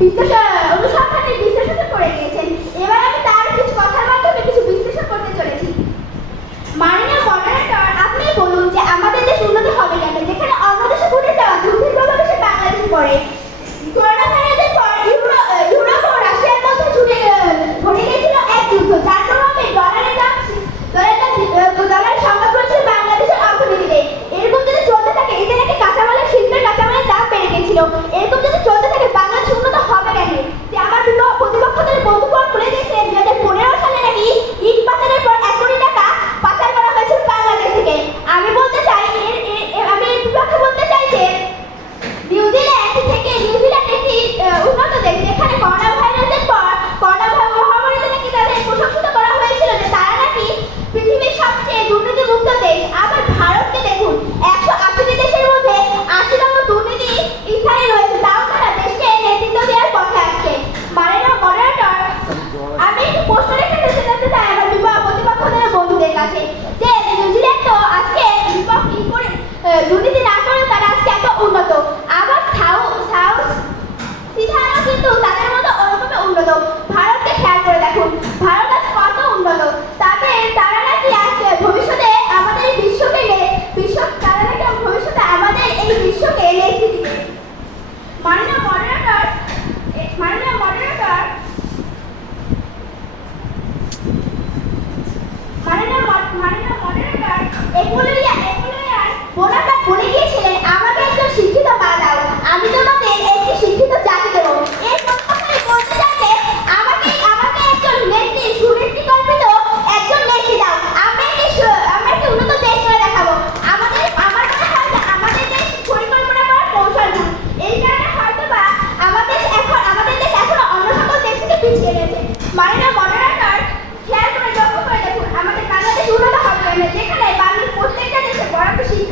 Biswas Grazie. Devi un giletto a scherzi, pochi di cuore, eh, What are you? 还不是一